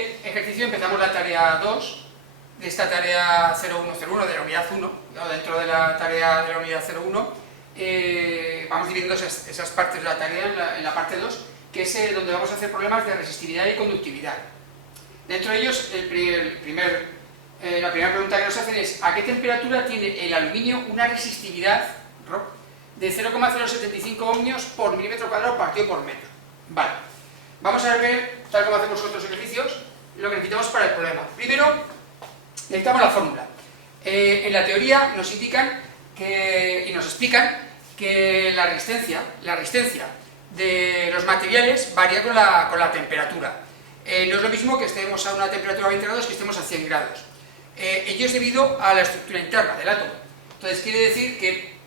siguiente ejercicio empezamos la tarea 2 de esta tarea 0101 de la unidad 1, ¿no? Dentro de la tarea de la unidad 01 vamos dividiendo esas partes de la tarea en la parte 2, que es donde vamos a hacer problemas de resistividad y conductividad. Dentro de ellos, la primera pregunta que nos hacen es: ¿a qué temperatura tiene el aluminio una resistividad de 0,075 ohmios por milímetro cuadrado partido por metro? Vale, vamos a ver, tal como hacemos otros ejercicios, lo que necesitamos para el problema. Primero, necesitamos la fórmula. En la teoría nos indican y nos explican que la resistencia de los materiales varía con la temperatura. No es lo mismo que estemos a una temperatura de 20 grados que estemos a 100 grados. Ello es debido a la estructura interna del átomo. Entonces quiere decir que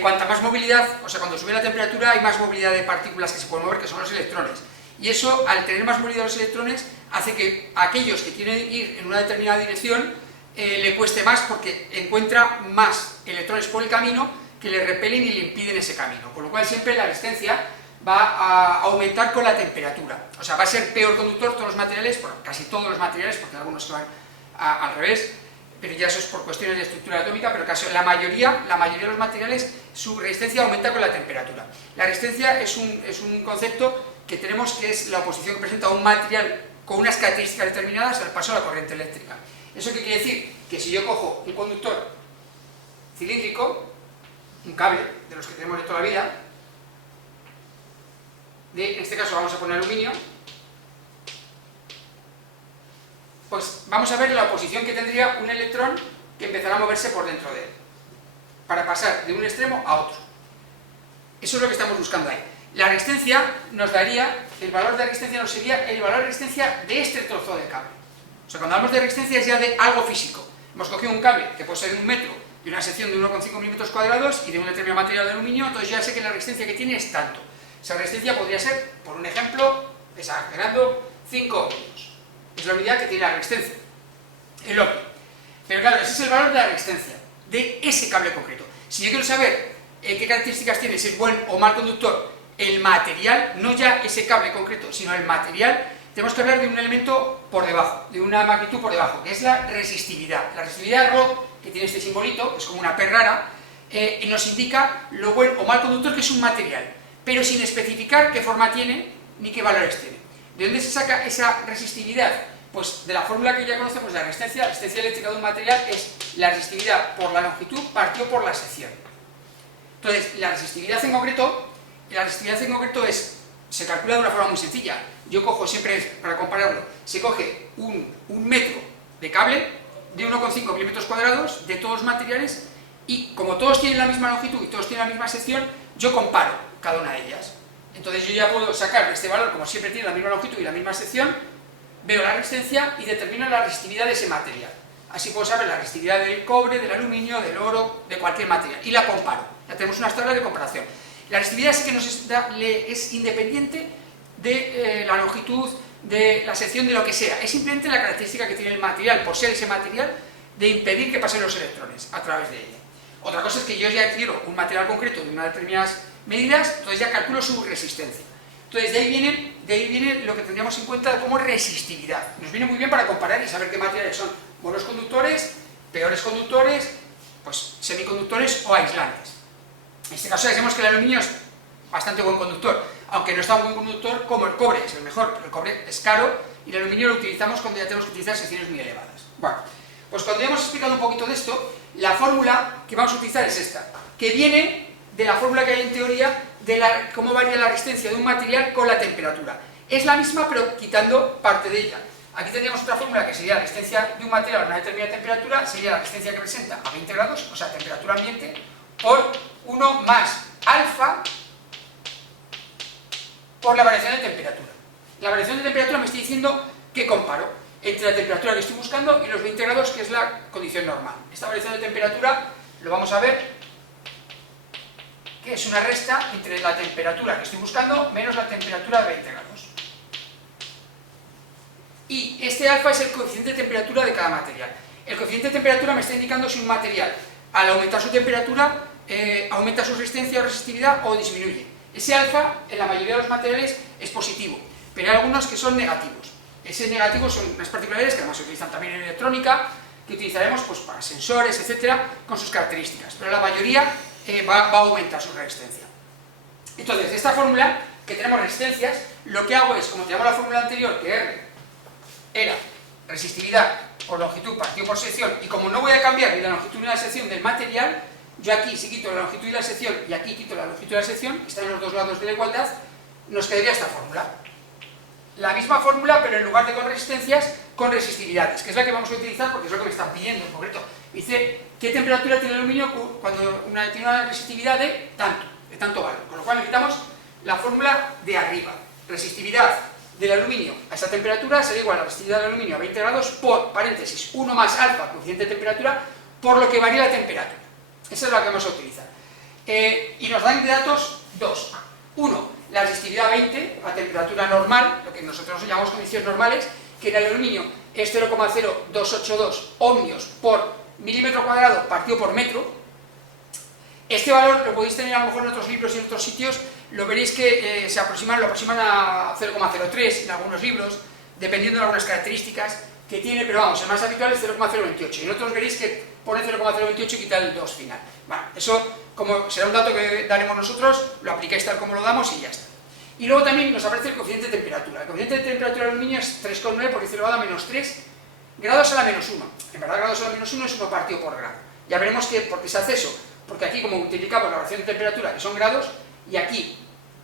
cuanta más movilidad, o sea, cuando sube la temperatura hay más movilidad de partículas que se pueden mover, que son los electrones. Y eso, al tener más movilidad de los electrones, hace que aquellos que quieren ir en una determinada dirección le cueste más, porque encuentra más electrones por el camino que le repelen y le impiden ese camino. Con lo cual siempre la resistencia va a aumentar con la temperatura. O sea, va a ser peor conductor todos los materiales, bueno, casi todos los materiales, porque hay algunos que van al revés, pero ya eso es por cuestiones de estructura atómica, pero casi la mayoría de los materiales, su resistencia aumenta con la temperatura. La resistencia es un concepto que tenemos, que es la oposición que presenta un material con unas características determinadas al paso de la corriente eléctrica. ¿Eso qué quiere decir? Que si yo cojo un conductor cilíndrico, un cable de los que tenemos de toda la vida, en este caso vamos a poner aluminio, pues vamos a ver la oposición que tendría un electrón que empezará a moverse por dentro de él, para pasar de un extremo a otro. Eso es lo que estamos buscando ahí. La resistencia nos daría, el valor de resistencia nos sería el valor de resistencia de este trozo de cable. O sea, cuando hablamos de resistencia es ya de algo físico. Hemos cogido un cable que puede ser de 1 metro, de una sección de 1,5 milímetros cuadrados y de un determinado material de aluminio, entonces ya sé que la resistencia que tiene es tanto. Esa resistencia podría ser, por un ejemplo, exagerando, 5 ohmios. Es la unidad que tiene la resistencia, el ohmio. Pero claro, ese es el valor de la resistencia de ese cable concreto. Si yo quiero saber qué características tiene, si es buen o mal conductor, el material, no ya ese cable concreto, sino el material, tenemos que hablar de un elemento por debajo, de una magnitud por debajo, que es la resistividad. La resistividad ρ, que tiene este simbolito, que es como una P rara, nos indica lo buen o mal conductor que es un material, pero sin especificar qué forma tiene ni qué valores tiene. ¿De dónde se saca esa resistividad? Pues de la fórmula que ya conocemos, la resistencia eléctrica de un material es la resistividad por la longitud partido por la sección. Entonces, la resistividad en concreto se calcula de una forma muy sencilla. Yo cojo, siempre para compararlo, se coge un metro de cable de 1,5 milímetros cuadrados de todos los materiales, y como todos tienen la misma longitud y todos tienen la misma sección, yo comparo cada una de ellas. Entonces yo ya puedo sacar este valor, como siempre tiene la misma longitud y la misma sección, veo la resistencia y determino la resistividad de ese material. Así puedo saber la resistividad del cobre, del aluminio, del oro, de cualquier material, y la comparo. Ya tenemos unas tablas de comparación. La resistividad sí que es independiente de la longitud, de la sección, de lo que sea. Es simplemente la característica que tiene el material, por ser ese material, de impedir que pasen los electrones a través de ella. Otra cosa es que yo ya quiero un material concreto de unas determinadas medidas, entonces ya calculo su resistencia. Entonces de ahí viene lo que tendríamos en cuenta como resistividad. Nos viene muy bien para comparar y saber qué materiales son buenos conductores, peores conductores, pues semiconductores o aislantes. En este caso ya sabemos que el aluminio es bastante buen conductor, aunque no es tan buen conductor como el cobre, es el mejor, pero el cobre es caro y el aluminio lo utilizamos cuando ya tenemos que utilizar secciones muy elevadas. Bueno, pues cuando ya hemos explicado un poquito de esto, la fórmula que vamos a utilizar es esta, que viene de la fórmula que hay en teoría de cómo varía la resistencia de un material con la temperatura. Es la misma, pero quitando parte de ella. Aquí tendríamos otra fórmula que sería la resistencia de un material a una determinada temperatura, sería la resistencia que presenta a 20 grados, o sea, temperatura ambiente, por 1 más alfa por la variación de temperatura. La variación de temperatura me está diciendo que comparo entre la temperatura que estoy buscando y los 20 grados, que es la condición normal. Esta variación de temperatura lo vamos a ver, que es una resta entre la temperatura que estoy buscando menos la temperatura de 20 grados. Y este alfa es el coeficiente de temperatura de cada material. El coeficiente de temperatura me está indicando si un material, al aumentar su temperatura, aumenta su resistencia o resistividad o disminuye. Ese alfa, en la mayoría de los materiales, es positivo, pero hay algunos que son negativos. Ese negativo son unas particularidades que además se utilizan también en electrónica, que utilizaremos pues, para sensores, etcétera, con sus características, pero la mayoría va a aumentar su resistencia. Entonces, de esta fórmula, que tenemos resistencias, lo que hago es, como teníamos la fórmula anterior, que R era resistividad por longitud partido por sección, y como no voy a cambiar ni la longitud ni la sección del material, yo aquí, si quito la longitud y la sección, y aquí quito la longitud y la sección, están en los dos lados de la igualdad, nos quedaría esta fórmula. La misma fórmula, pero en lugar de con resistencias, con resistividades, que es la que vamos a utilizar porque es lo que me están pidiendo en concreto. Dice, ¿qué temperatura tiene el aluminio cuando tiene una resistividad de tanto valor? Con lo cual necesitamos la fórmula de arriba. Resistividad del aluminio a esa temperatura será igual a la resistividad del aluminio a 20 grados por, paréntesis, 1 más alfa, coeficiente de temperatura, por lo que varía la temperatura. Esa es la que vamos a utilizar. Y nos dan de datos dos. Uno, la resistividad 20 a temperatura normal, lo que nosotros llamamos condiciones normales, que en el aluminio es 0,0282 ohmios por milímetro cuadrado partido por metro. Este valor lo podéis tener a lo mejor en otros libros y en otros sitios, lo veréis que lo aproximan a 0,03 en algunos libros, dependiendo de algunas características que tiene, pero vamos, el más habitual es 0,028, y en otros veréis que pone 0,028 y quita el 2 final. Bueno, eso, como será un dato que daremos nosotros, lo aplicáis tal como lo damos y ya está. Y luego también nos aparece el coeficiente de temperatura. El coeficiente de temperatura del aluminio es 3,9 por 10 elevado a menos 3 grados a la menos 1. En verdad, grados a la menos 1 es 1 partido por grado. Ya veremos por qué se hace eso. Porque aquí, como multiplicamos la variación de temperatura, que son grados, y aquí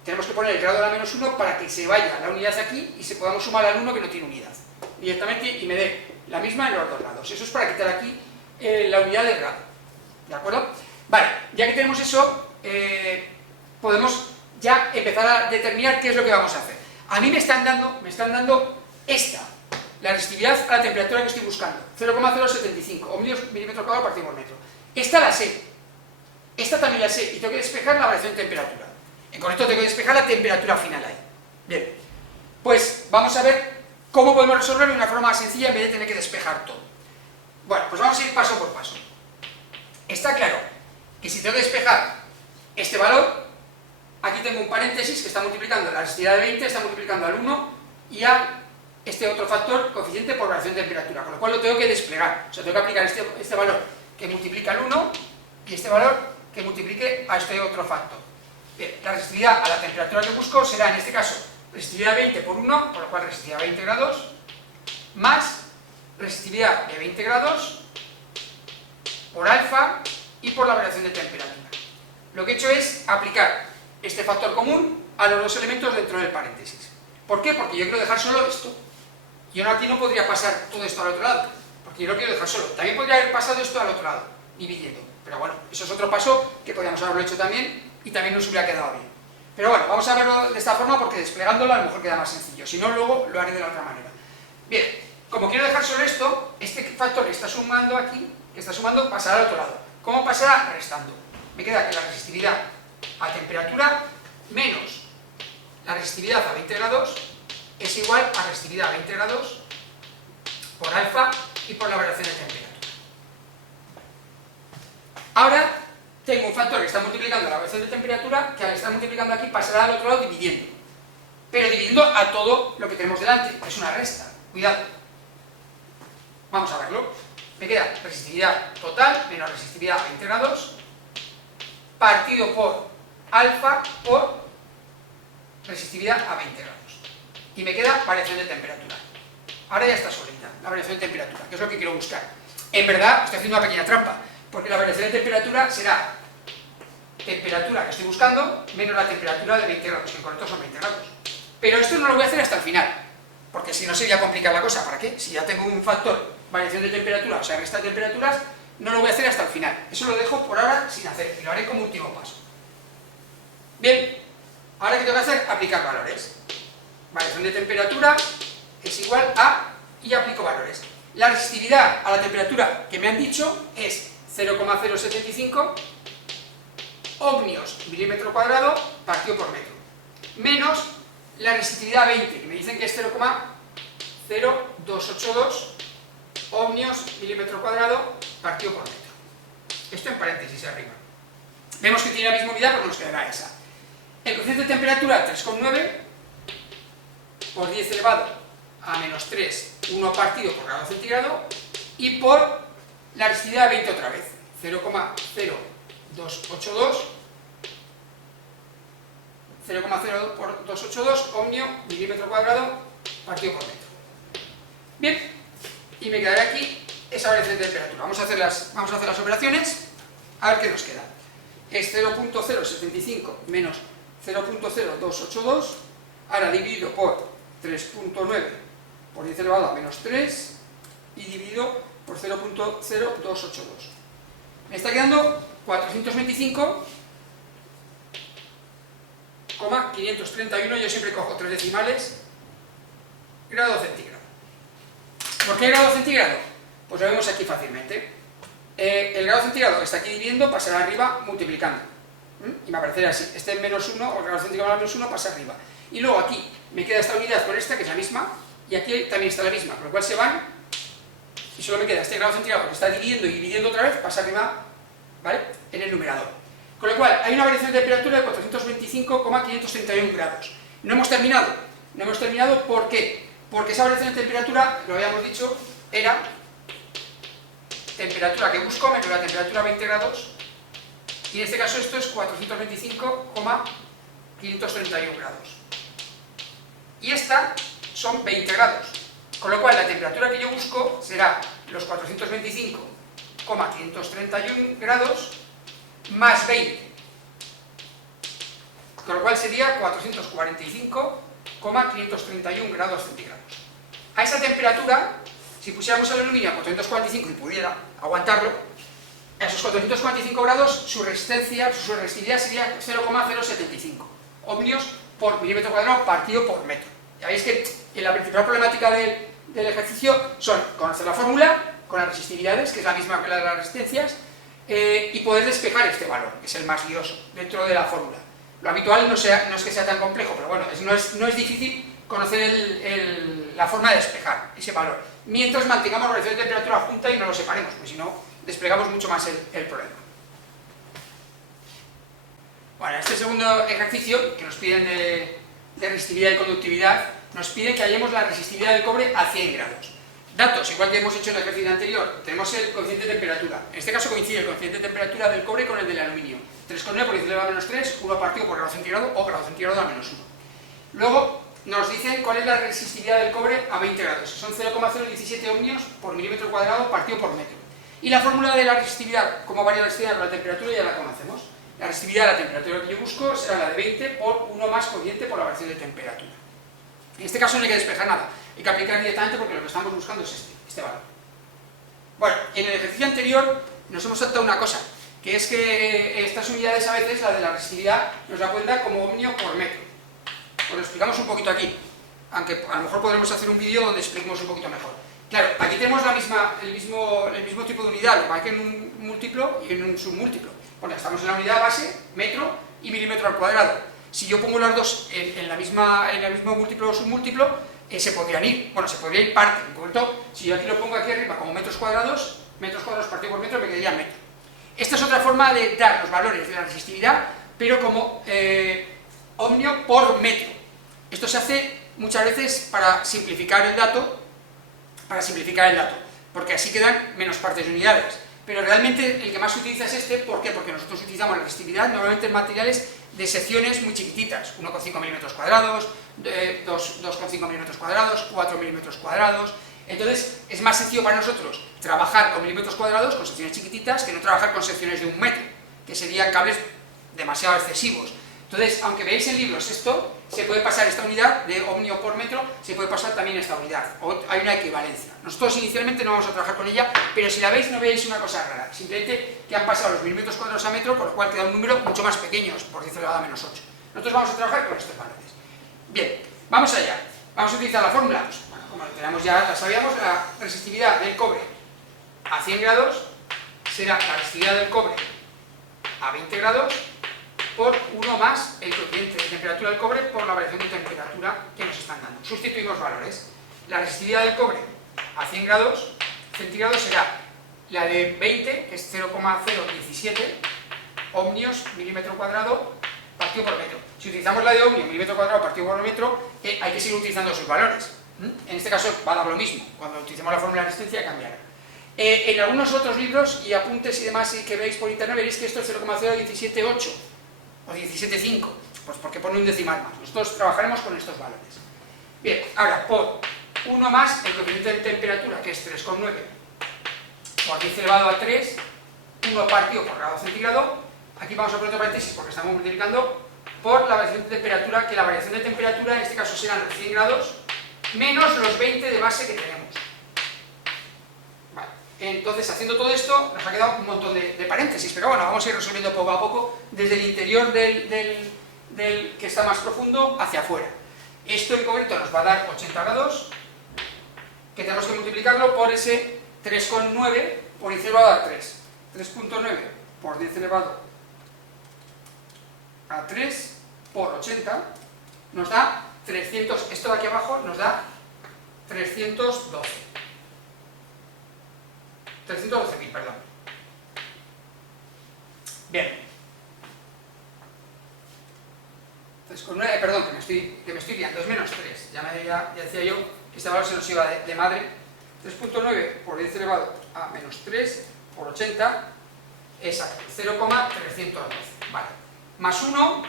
tenemos que poner el grado a la menos 1 para que se vaya la unidad aquí y se podamos sumar al 1 que no tiene unidad. Directamente, y me dé la misma en los dos lados. Eso es para quitar aquí la unidad del grado. ¿De acuerdo? Vale, ya que tenemos eso, podemos ya empezar a determinar qué es lo que vamos a hacer. A mí me están dando esta, la resistividad a la temperatura que estoy buscando, 0,075 ohmios milímetro cuadrado partido por metro. Esta la sé, esta también la sé, y tengo que despejar la variación de temperatura. En concreto tengo que despejar la temperatura final ahí. Bien, pues vamos a ver cómo podemos resolverlo de una forma más sencilla en vez de tener que despejar todo. Bueno, pues vamos a ir paso por paso. Está claro que si tengo que despejar este valor, aquí tengo un paréntesis que está multiplicando la resistividad de 20, está multiplicando al 1 y a este otro factor, coeficiente por variación de temperatura, con lo cual lo tengo que desplegar. O sea, tengo que aplicar este valor que multiplica al 1 y este valor que multiplique a este otro factor. Bien, la resistividad a la temperatura que busco será, en este caso, resistividad 20 por 1, por lo cual resistividad 20 grados, más resistividad de 20 grados por alfa y por la variación de temperatura. Lo que he hecho es aplicar este factor común a los dos elementos dentro del paréntesis. ¿Por qué? Porque yo quiero dejar solo esto. Yo aquí no podría pasar todo esto al otro lado, porque yo lo quiero dejar solo. También podría haber pasado esto al otro lado, dividiendo. Pero bueno, eso es otro paso que podríamos haberlo hecho también y también nos hubiera quedado bien. Pero bueno, vamos a verlo de esta forma porque desplegándolo a lo mejor queda más sencillo. Si no, luego lo haré de la otra manera. Bien, como quiero dejar solo esto, este factor que está sumando aquí, pasará al otro lado. ¿Cómo pasará? Restando. Me queda que la resistividad a temperatura menos la resistividad a 20 grados es igual a resistividad a 20 grados por alfa y por la variación de temperatura. Ahora tengo un factor que está multiplicando la variación de temperatura que al estar multiplicando aquí pasará al otro lado dividiendo. Pero dividiendo a todo lo que tenemos delante, es una resta. Cuidado. Vamos a verlo. Me queda resistividad total menos resistividad a 20 grados partido por alfa por resistividad a 20 grados. Y me queda variación de temperatura. Ahora ya está solita la variación de temperatura, que es lo que quiero buscar. En verdad, estoy haciendo una pequeña trampa, porque la variación de temperatura será temperatura que estoy buscando menos la temperatura de 20 grados, que en concreto son 20 grados. Pero esto no lo voy a hacer hasta el final, porque si no sería complicar la cosa. ¿Para qué? Si ya tengo un factor variación de temperatura, o sea, resta de temperaturas, no lo voy a hacer hasta el final. Eso lo dejo por ahora sin hacer, y lo haré como último paso. Bien, ahora ¿qué tengo que hacer? Aplicar valores. Variación de temperatura es igual a, y aplico valores. La resistividad a la temperatura que me han dicho es 0,075 ohmios milímetro cuadrado partido por metro, menos la resistividad 20, que me dicen que es 0,0282 ohmios milímetro cuadrado partido por metro. Esto en paréntesis arriba. Vemos que tiene la misma unidad, pues nos quedará esa. El coeficiente de temperatura 3,9 por 10 elevado a menos 3, 1 partido por grado centígrado, y por la resistividad de 20 otra vez, 0,0282 ohmio milímetro cuadrado partido por metro. Bien, y me quedará aquí esa variación de temperatura. Vamos a hacer las operaciones, a ver qué nos queda. Es 0.075 menos 0.0282, ahora dividido por 3.9 por 10 elevado a menos 3 y dividido por 0.0282. Me está quedando 425,531, yo siempre cojo 3 decimales, grado centígrado. ¿Por qué grado centígrado? Pues lo vemos aquí fácilmente. El grado centígrado que está aquí dividiendo pasará arriba multiplicando. Y me aparecerá así. Este es menos 1, o el grado centígrado más menos 1 pasa arriba. Y luego aquí me queda esta unidad con esta, que es la misma, y aquí también está la misma, con lo cual se van, y solo me queda este grado centígrado que está dividiendo y dividiendo otra vez, pasa arriba, ¿vale?, en el numerador. Con lo cual, hay una variación de temperatura de 425,531 grados. No hemos terminado. No hemos terminado, ¿por qué? Porque esa variación de temperatura, lo habíamos dicho, era temperatura que busco menos la temperatura a 20 grados, y en este caso esto es 425,531 grados. Y esta son 20 grados, con lo cual la temperatura que yo busco será los 425,531 grados más 20, con lo cual sería 445,531 grados centígrados. A esa temperatura, si pusiéramos el aluminio a 445 y pudiera aguantarlo, a esos 445 grados su resistividad sería 0,075 ohmios por milímetro cuadrado partido por metro. Ya veis que la principal problemática del ejercicio son conocer la fórmula con las resistividades, que es la misma que la de las resistencias, y poder despejar este valor, que es el más lioso, dentro de la fórmula. Lo habitual no es que sea tan complejo, pero bueno, no es difícil conocer la forma de despejar ese valor, mientras mantengamos la relación de temperatura junta y no lo separemos, porque si no, desplegamos mucho más el problema. Bueno, este segundo ejercicio, que nos piden de resistividad y conductividad, nos pide que hallemos la resistividad del cobre a 100 grados. Datos, igual que hemos hecho en el ejercicio anterior, tenemos el coeficiente de temperatura. En este caso coincide el coeficiente de temperatura del cobre con el del aluminio. 3,9 por 10 elevado a menos 3, 1 partido por grado centígrado o grado centígrado a menos 1. Luego nos dicen cuál es la resistividad del cobre a 20 grados. Son 0,017 ohmios por milímetro cuadrado partido por metro. Y la fórmula de la resistividad, cómo varía la resistividad con la temperatura, ya la conocemos. La resistividad de la temperatura que yo busco será la de 20 por 1 más cociente por la variación de temperatura. En este caso no hay que despejar nada, hay que aplicar directamente porque lo que estamos buscando es este valor. Bueno, en el ejercicio anterior nos hemos saltado una cosa, que es que estas unidades a veces, la de la resistividad, nos la cuenta como ohmio por metro. Pues lo explicamos un poquito aquí, aunque a lo mejor podremos hacer un vídeo donde expliquemos un poquito mejor. Claro, aquí tenemos el mismo tipo de unidad, lo que pasa que en un múltiplo y en un submúltiplo. Bueno, estamos en la unidad base, metro y milímetro al cuadrado. Si yo pongo las dos en el mismo múltiplo o submúltiplo, se podrían ir, bueno, se podría ir parte. En concreto, si yo aquí lo pongo aquí arriba como metros cuadrados partido por metro me quedaría metro. Esta es otra forma de dar los valores de la resistividad, pero como ohmio por metro. Esto se hace muchas veces para simplificar el dato, porque así quedan menos partes de unidades. Pero realmente el que más se utiliza es este, ¿por qué? Porque nosotros utilizamos la resistividad normalmente en materiales de secciones muy chiquititas, 1,5 milímetros cuadrados, 2,5 milímetros cuadrados, 4 milímetros cuadrados. Entonces es más sencillo para nosotros trabajar con milímetros cuadrados, con secciones chiquititas, que no trabajar con secciones de 1 metro, que serían cables demasiado excesivos. Entonces, aunque veáis en libros esto, se puede pasar esta unidad de ohmio por metro, se puede pasar también esta unidad, o hay una equivalencia. Nosotros inicialmente no vamos a trabajar con ella, pero si la veis no veis una cosa rara, simplemente que han pasado los milímetros cuadrados a metro, con lo cual queda un número mucho más pequeño, por 10 elevado a menos 8. Nosotros vamos a trabajar con estos valores. Bien, vamos allá. Vamos a utilizar la fórmula, pues, bueno, como tenemos ya, la sabíamos, la resistividad del cobre a 100 grados será la resistividad del cobre a 20 grados por 1 más el coeficiente de temperatura del cobre por la variación de temperatura que nos están dando. Sustituimos valores. La resistividad del cobre a 100 grados centígrados será la de 20, que es 0,017 ohmios milímetro cuadrado partido por metro. Si utilizamos la de ohmio milímetro cuadrado partido por metro, hay que seguir utilizando sus valores. En este caso va a dar lo mismo, cuando utilicemos la fórmula de resistencia cambiará. En algunos otros libros y apuntes y demás que veis por internet veréis que esto es 0,0178 o 17,5, pues porque pone un decimal más. Nosotros trabajaremos con estos valores. Bien, ahora por 1 más el coeficiente de temperatura, que es 3,9 por 10 elevado a 3, 1 partido por grado centígrado. Aquí vamos a poner otro paréntesis porque estamos multiplicando por la variación de temperatura, que la variación de temperatura en este caso serán los 100 grados menos los 20 de base que tenemos. Vale. Entonces, haciendo todo esto, nos ha quedado un montón de paréntesis, pero bueno, vamos a ir resolviendo poco a poco desde el interior del que está más profundo hacia afuera. Esto en concreto nos va a dar 80 grados, que tenemos que multiplicarlo por ese 3,9 por 10 elevado a 3. 3,9 por 10 elevado a 3 por 80 nos da 300, esto de aquí abajo nos da 312. 312.000, perdón. Bien. 3,9, perdón, que me estoy guiando, es menos 3. Ya decía yo que este valor se nos iba de madre. 3,9 por 10 elevado a menos 3 por 80 es 0,312. Vale. Más 1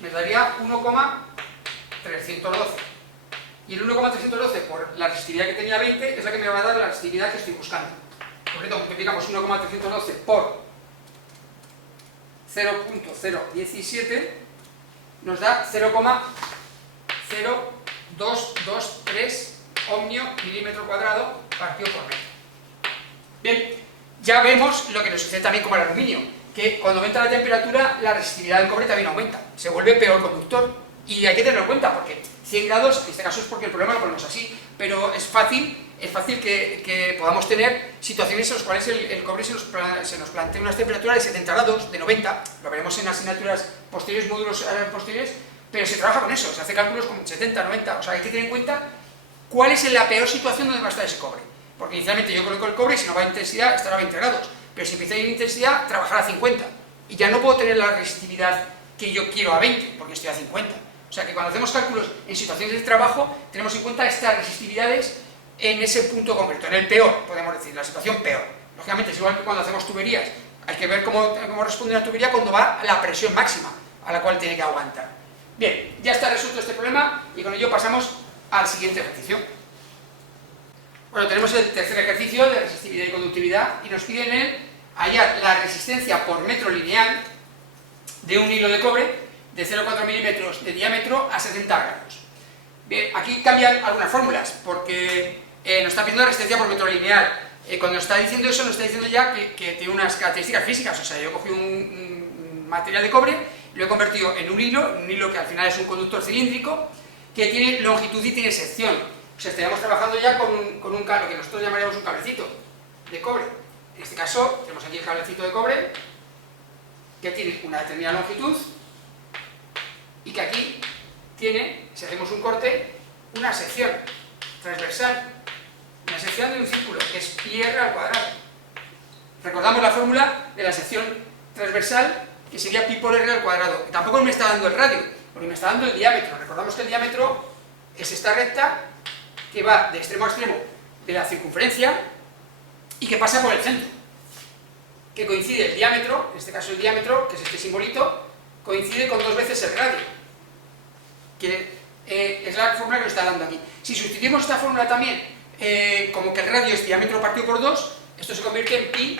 me daría 1,312. Y el 1,312 por la resistividad que tenía 20 es la que me va a dar la resistividad que estoy buscando. Por lo tanto, multiplicamos 1,312 por 0,017 nos da 0,0223 ohmio milímetro cuadrado partido por metro. Bien, ya vemos lo que nos sucede también con el aluminio, que cuando aumenta la temperatura la resistividad del cobre también aumenta, se vuelve peor conductor. Y hay que tenerlo en cuenta porque 100 grados, en este caso es porque el problema lo ponemos así, pero es fácil que podamos tener situaciones en las cuales el cobre se nos plantea unas temperaturas de 70 grados, de 90, lo veremos en asignaturas posteriores, módulos posteriores, pero se trabaja con eso, se hace cálculos con 70, 90, o sea, hay que tener en cuenta cuál es la peor situación donde va a estar ese cobre. Porque inicialmente yo coloco el cobre y si no va a intensidad estará a 20 grados, pero si empieza a ir a intensidad trabajará a 50, y ya no puedo tener la resistividad que yo quiero a 20, porque estoy a 50. O sea que cuando hacemos cálculos en situaciones de trabajo, tenemos en cuenta estas resistividades en ese punto concreto, en el peor, podemos decir, la situación peor. Lógicamente es igual que cuando hacemos tuberías, hay que ver cómo responde una tubería cuando va a la presión máxima a la cual tiene que aguantar. Bien, ya está resuelto este problema y con ello pasamos al siguiente ejercicio. Bueno, tenemos el tercer ejercicio de resistividad y conductividad y nos piden en él hallar la resistencia por metro lineal de un hilo de cobre de 0,4 milímetros de diámetro a 70 grados. Bien, aquí cambian algunas fórmulas, porque nos está pidiendo la resistencia por metro lineal. Cuando nos está diciendo eso, nos está diciendo ya que tiene unas características físicas, o sea, yo cogí un material de cobre, lo he convertido en un hilo que al final es un conductor cilíndrico, que tiene longitud y tiene sección. O sea, estaríamos trabajando ya con un cable, que nosotros llamaríamos un cablecito de cobre. En este caso, tenemos aquí el cablecito de cobre, que tiene una determinada longitud, y que aquí tiene, si hacemos un corte, una sección transversal, una sección de un círculo, que es pi r al cuadrado. Recordamos la fórmula de la sección transversal, que sería pi por r al cuadrado, que tampoco me está dando el radio, porque me está dando el diámetro. Recordamos que el diámetro es esta recta que va de extremo a extremo de la circunferencia y que pasa por el centro, que coincide el diámetro, en este caso el diámetro, que es este simbolito, coincide con 2 veces el radio, que es la fórmula que nos está dando aquí. Si sustituimos esta fórmula también, como que el radio es diámetro partido por 2, esto se convierte en pi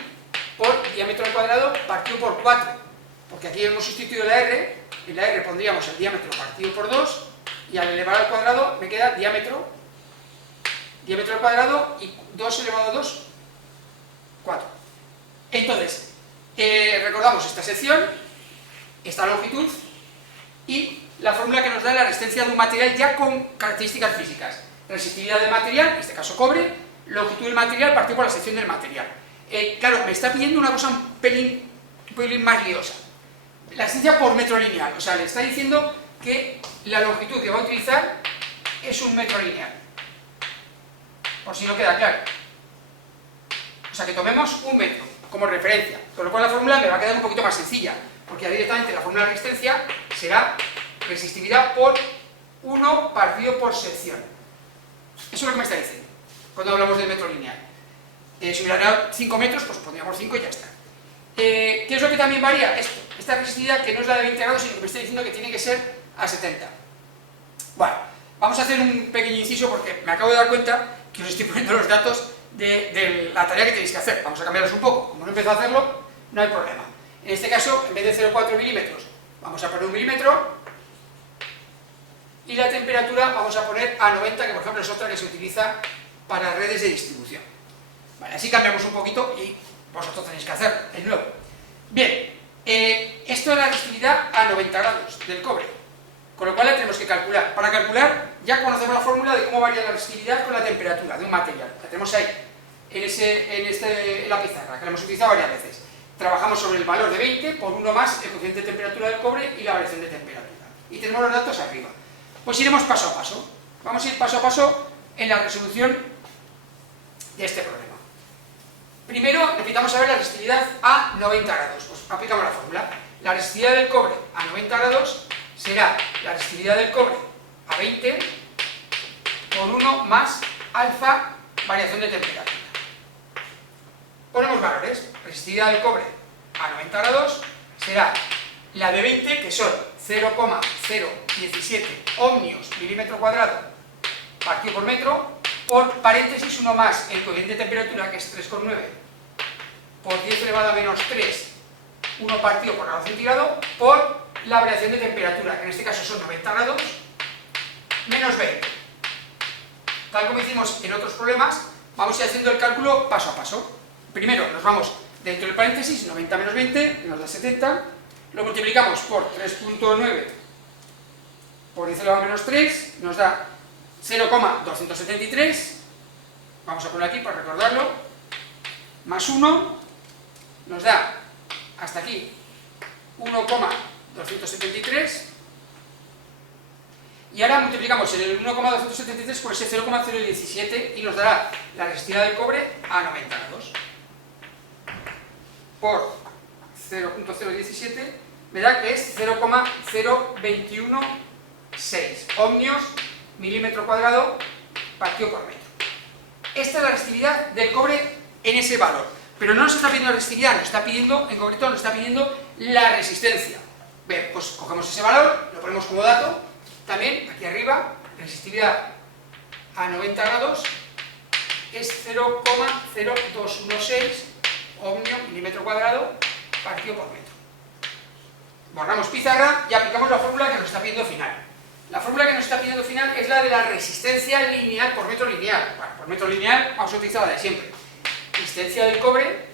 por diámetro al cuadrado partido por 4, porque aquí hemos sustituido la r, en la r pondríamos el diámetro partido por 2, y al elevar al cuadrado me queda diámetro al cuadrado, y 2 elevado a 2, 4. Entonces, recordamos esta sección, esta longitud y la fórmula que nos da la resistencia de un material ya con características físicas. Resistividad del material, en este caso cobre, longitud del material partido por la sección del material. Claro, me está pidiendo una cosa un pelín más liosa. La resistencia por metro lineal, o sea, le está diciendo que la longitud que va a utilizar es un metro lineal. Por si no queda claro. O sea, que tomemos un metro como referencia, con lo cual la fórmula me va a quedar un poquito más sencilla, porque ya directamente la fórmula de será resistividad por 1 partido por sección. Eso es lo que me está diciendo, cuando hablamos del metro lineal. Si hubiera dado 5 metros, pues pondríamos 5 y ya está. ¿Qué es lo que también varía? Esto, esta resistividad que no es la de 20 grados, sino que me está diciendo que tiene que ser a 70. Bueno, vamos a hacer un pequeño inciso porque me acabo de dar cuenta que os estoy poniendo los datos de la tarea que tenéis que hacer. Vamos a cambiarlos un poco. Como no empiezo a hacerlo, no hay problema. En este caso, en vez de 0,4 milímetros, vamos a poner 1 milímetro. Y la temperatura vamos a poner a 90, que por ejemplo es otra que se utiliza para redes de distribución. Vale, así cambiamos un poquito y vosotros tenéis que hacer el nuevo. Bien, esto es la resistividad a 90 grados del cobre, con lo cual la tenemos que calcular. Para calcular ya conocemos la fórmula de cómo varía la resistividad con la temperatura de un material. La tenemos ahí, en la pizarra, que la hemos utilizado varias veces. Trabajamos sobre el valor de 20 por 1 más el coeficiente de temperatura del cobre y la variación de temperatura. Y tenemos los datos arriba. Pues iremos paso a paso. Vamos a ir paso a paso en la resolución de este problema. Primero necesitamos saber la resistividad a 90 grados. Pues aplicamos la fórmula. La resistividad del cobre a 90 grados será la resistividad del cobre a 20 por 1 más alfa variación de temperatura. Ponemos valores. Resistividad del cobre a 90 grados será la de 20, que son 0,017 ohmios milímetro cuadrado partido por metro, por paréntesis 1 más el coeficiente de temperatura, que es 3,9, por 10 elevado a menos 3, 1 partido por grado centígrado, por la variación de temperatura, que en este caso son 90 grados, menos 20. Tal como hicimos en otros problemas, vamos a ir haciendo el cálculo paso a paso. Primero nos vamos dentro del paréntesis, 90 menos 20, nos da 70, lo multiplicamos por 3,9 por 10 elevado a menos 3, nos da 0,273, vamos a poner aquí para recordarlo, más 1, nos da hasta aquí 1,273, y ahora multiplicamos el 1,273 por ese 0,017 y nos dará la resistividad del cobre a 90 grados. Por 0,017 me da que es 0,0216 ohmios milímetro cuadrado partido por metro. Esta es la resistividad del cobre en ese valor, pero no nos está pidiendo la resistividad, nos está pidiendo, en concreto nos está pidiendo la resistencia. Bien, pues cogemos ese valor, lo ponemos como dato, también aquí arriba, resistividad a 90 grados es 0,0216 ohmio milímetro cuadrado partido por metro. Borramos pizarra y aplicamos la fórmula que nos está pidiendo final. La fórmula que nos está pidiendo final es la de la resistencia lineal por metro lineal. Bueno, por metro lineal vamos a utilizar la de siempre. Resistencia del cobre,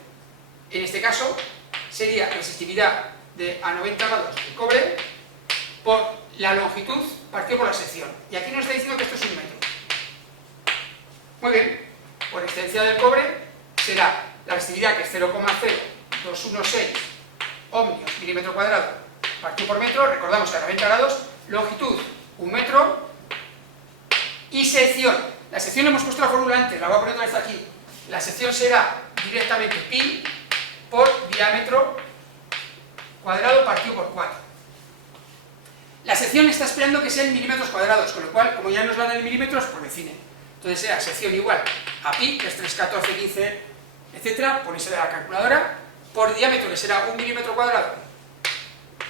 en este caso, sería resistividad a 90 grados del cobre por la longitud partido por la sección. Y aquí nos está diciendo que esto es 1 metro. Muy bien, por resistencia del cobre será la resistividad, que es 0,0216 ohmios milímetro cuadrado partido por metro, recordamos que a 90 grados, longitud 1 metro, y sección. La sección le hemos puesto la fórmula antes, la voy a poner otra vez aquí. La sección será directamente pi por diámetro cuadrado partido por 4. La sección está esperando que sea en milímetros cuadrados, con lo cual, como ya nos la dan en milímetros, pues define. Entonces será sección igual a pi, que es 3, 14, 15, etc., ponéis la calculadora, por diámetro, que será 1 milímetro cuadrado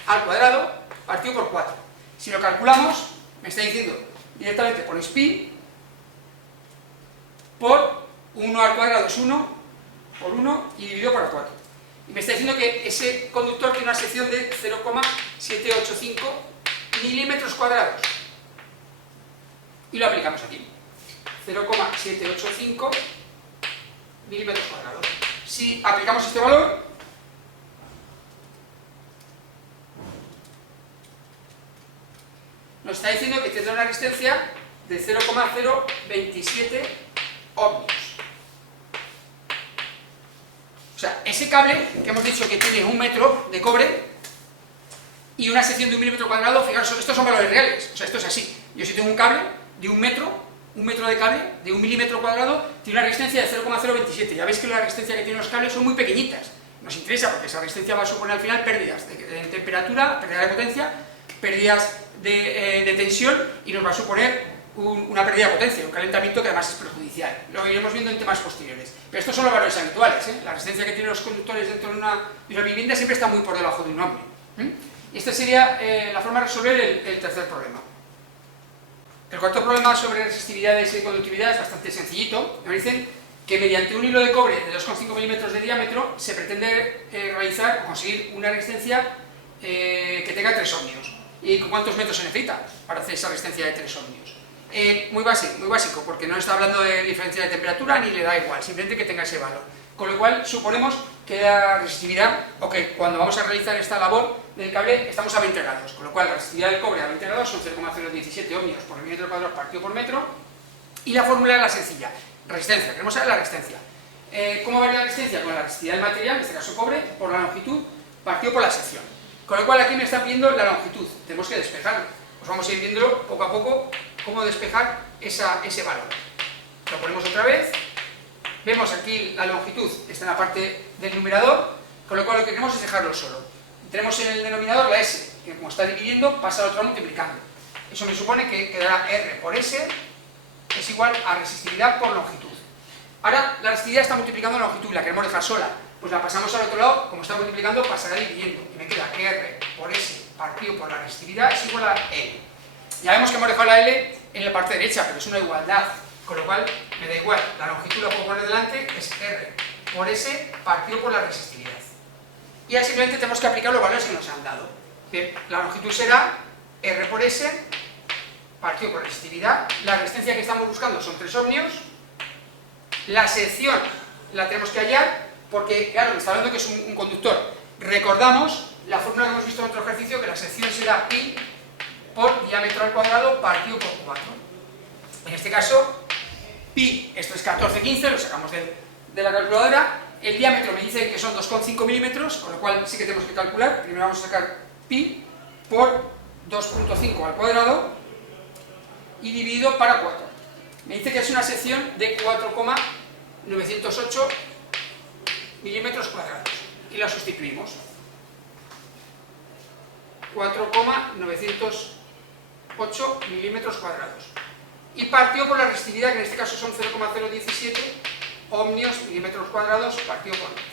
al cuadrado, partido por 4. Si lo calculamos, me está diciendo, directamente ponéis pi, por 1 al cuadrado es 1, por 1 y dividido por 4. Y me está diciendo que ese conductor tiene una sección de 0,785 milímetros cuadrados. Y lo aplicamos aquí. 0,785 milímetros cuadrados. Si aplicamos este valor, nos está diciendo que tendrá una resistencia de 0,027 ohmios. O sea, ese cable que hemos dicho que tiene 1 metro de cobre y una sección de 1 milímetro cuadrado, fijaros, estos son valores reales, o sea, esto es así. Yo si tengo un cable de 1 metro de cable de 1 milímetro cuadrado, tiene una resistencia de 0,027. Ya veis que la resistencia que tienen los cables son muy pequeñitas. Nos interesa porque esa resistencia va a suponer al final pérdidas de temperatura, pérdida de potencia, pérdidas de tensión, y nos va a suponer una pérdida de potencia, un calentamiento que además es perjudicial. Lo iremos viendo en temas posteriores. Pero estos son los valores habituales, ¿eh? La resistencia que tienen los conductores dentro de una vivienda siempre está muy por debajo de un ohmio. Y esta sería la forma de resolver el tercer problema. El cuarto problema sobre resistividades y conductividad es bastante sencillito. Me dicen que mediante un hilo de cobre de 2,5 milímetros de diámetro se pretende realizar o conseguir una resistencia que tenga 3 ohmios. ¿Y cuántos metros se necesita para hacer esa resistencia de 3 ohmios? Muy básico, porque no está hablando de diferencia de temperatura ni le da igual, simplemente que tenga ese valor. Con lo cual, suponemos que la resistividad, o que cuando vamos a realizar esta labor del cable, estamos a 20 grados, con lo cual la resistividad del cobre a 20 grados son 0,017 ohmios por milímetro cuadrado partido por metro, y la fórmula es la sencilla, resistencia, queremos saber la resistencia. ¿Cómo varía la resistencia? Con la resistividad del material, en este caso cobre, por la longitud, partido por la sección. Con lo cual aquí me están pidiendo la longitud, tenemos que despejarlo. Pues vamos a ir viéndolo poco a poco, cómo despejar ese valor. Lo ponemos otra vez. Vemos aquí la longitud, está en la parte del numerador, con lo cual lo que queremos es dejarlo solo. Tenemos en el denominador la S, que como está dividiendo, pasa al otro lado multiplicando. Eso me supone que quedará R por S es igual a resistividad por longitud. Ahora la resistividad está multiplicando la longitud, la queremos dejar sola. Pues la pasamos al otro lado, como está multiplicando, pasará dividiendo. Y me queda que R por S partido por la resistividad es igual a L. Ya vemos que hemos dejado la L en la parte derecha, pero es una igualdad. Con lo cual, me da igual, la longitud la puedo poner delante, es R por S partido por la resistividad. Y ahora simplemente tenemos que aplicar los valores que nos han dado. Bien, la longitud será R por S partido por resistividad. La resistencia que estamos buscando son 3 ohmios. La sección la tenemos que hallar, porque, claro, me está hablando que es un conductor. Recordamos la fórmula que hemos visto en otro ejercicio, que la sección será pi por diámetro al cuadrado partido por 4. En este caso, pi, esto es 14,15, lo sacamos de la calculadora. El diámetro me dice que son 2,5 milímetros, con lo cual sí que tenemos que calcular. Primero vamos a sacar pi por 2,5 al cuadrado y dividido para 4. Me dice que es una sección de 4,908 milímetros cuadrados. Y la sustituimos. 4,908 milímetros cuadrados. Y partido por la resistividad, que en este caso son 0,017 ohmios milímetros cuadrados partido por metro.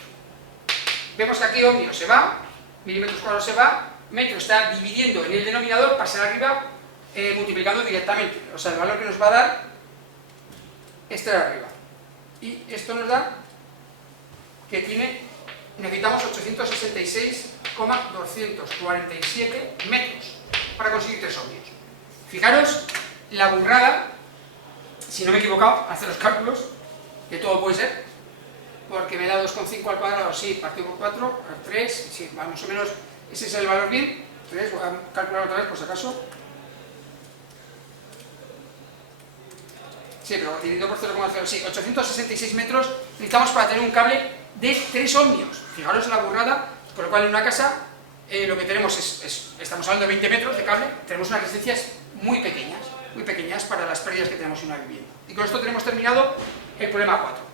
Vemos que aquí ohmios se va, milímetros cuadrados se va, metro está dividiendo en el denominador, pasará arriba multiplicando directamente. O sea, el valor que nos va a dar este de arriba. Y esto nos da que necesitamos 866,247 metros para conseguir 3 ohmios. Fijaros la burrada, si no me he equivocado, hacer los cálculos, que todo puede ser, porque me da 2,5 al cuadrado, sí, partido por 4, 3, sí, más o menos, ese es el valor bien, 3, voy a calcular otra vez por si acaso. Sí, pero dividido por 0,0, sí, 866 metros necesitamos para tener un cable de 3 ohmios. Fijaros la burrada, con lo cual en una casa lo que tenemos estamos hablando de 20 metros de cable, tenemos unas resistencias muy pequeñas para las pérdidas que tenemos en una vivienda. Y con esto tenemos terminado el problema 4.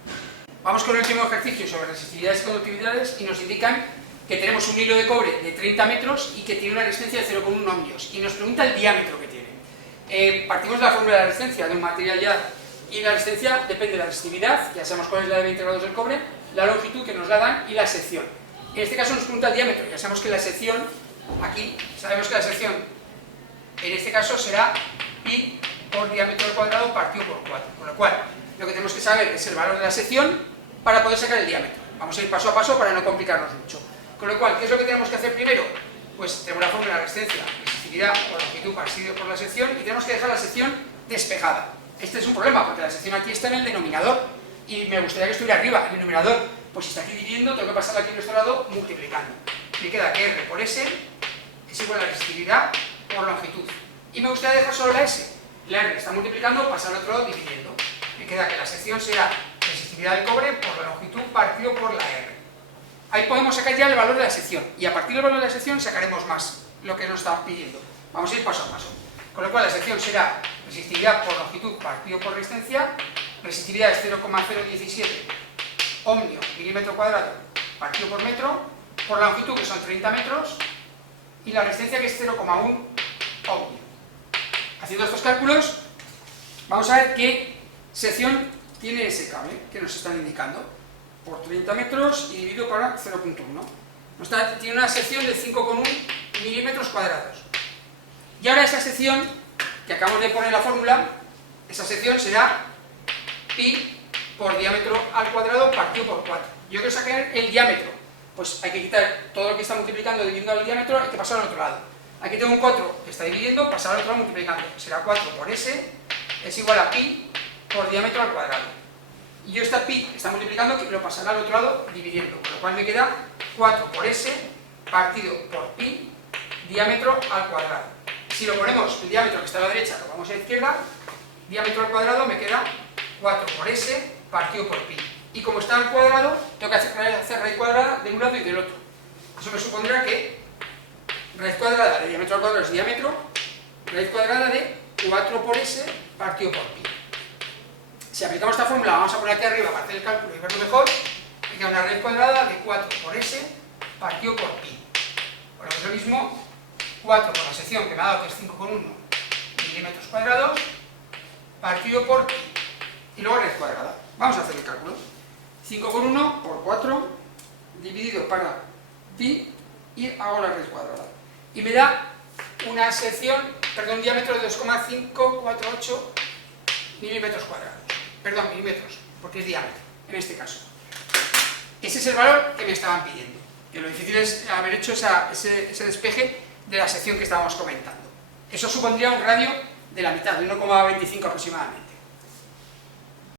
Vamos con el último ejercicio sobre resistividades y conductividades y nos indican que tenemos un hilo de cobre de 30 metros y que tiene una resistencia de 0,1 ohmios y nos pregunta el diámetro que tiene. Partimos de la fórmula de la resistencia de un material ya, y la resistencia depende de la resistividad, ya sabemos cuál es la de 20 grados del cobre, la longitud que nos la dan y la sección. En este caso nos pregunta el diámetro, ya sabemos que la sección, aquí sabemos que la sección en este caso será pi por diámetro al cuadrado partido por 4, con lo cual lo que tenemos que saber es el valor de la sección para poder sacar el diámetro. Vamos a ir paso a paso para no complicarnos mucho. Con lo cual, ¿qué es lo que tenemos que hacer primero? Pues tenemos la fórmula de la resistencia, resistividad o longitud partido por la sección, y tenemos que dejar la sección despejada. Este es un problema, porque la sección aquí está en el denominador, y me gustaría que estuviera arriba, en el numerador. Pues si está aquí dividiendo, tengo que pasarla aquí en nuestro lado multiplicando. Me queda que R por S es igual a la resistividad por longitud. Y me gustaría dejar solo la S. La R está multiplicando, pasa al otro lado dividiendo. Me queda que la sección será resistividad del cobre por la longitud partido por la R. Ahí podemos sacar ya el valor de la sección, y a partir del valor de la sección sacaremos más, lo que nos están pidiendo. Vamos a ir paso a paso. Con lo cual la sección será resistividad por longitud partido por resistencia. Resistividad es 0,017 ohmio milímetro cuadrado partido por metro, por la longitud que son 30 metros, y la resistencia que es 0,1 ohmio. Haciendo estos cálculos, Vamos a ver qué sección tiene ese cable que nos están indicando. Por 30 metros y dividido para 0.1. Tiene una sección de 5,1 milímetros cuadrados. Y ahora esa sección, que acabamos de poner en la fórmula, esa sección será pi por diámetro al cuadrado partido por 4. Yo quiero sacar el diámetro. Pues hay que quitar todo lo que está multiplicando dividiendo al diámetro, hay que pasar al otro lado. Aquí tengo un 4 que está dividiendo, pasar al otro lado multiplicando. Será 4 por s es igual a pi por diámetro al cuadrado. Y yo esta pi está multiplicando, que lo pasará al otro lado dividiendo, con lo cual me queda 4 por s partido por pi diámetro al cuadrado. Si lo ponemos el diámetro que está a la derecha, lo vamos a la izquierda, diámetro al cuadrado me queda 4 por s partido por pi. Y como está al cuadrado, tengo que hacer raíz cuadrada de un lado y del otro. Eso me supondrá que raíz cuadrada de diámetro al cuadrado es diámetro, raíz cuadrada de 4 por s partido por pi. Si aplicamos esta fórmula, vamos a poner aquí arriba para hacer el cálculo y verlo mejor, me queda una raíz cuadrada de 4 por s partido por pi. Bueno, es lo mismo 4 por la sección que me ha dado, que es 5,1 milímetros cuadrados, partido por pi. Y luego raíz cuadrada. Vamos a hacer el cálculo. 5,1 por 4 dividido para pi y hago la raíz cuadrada. Y me da una sección, un diámetro de 2,548 milímetros cuadrados. Perdón, milímetros, porque es diámetro, en este caso. Ese es el valor que me estaban pidiendo. Que lo difícil es haber hecho ese despeje de la sección que estábamos comentando. Eso supondría un radio de la mitad, de 1,25 aproximadamente.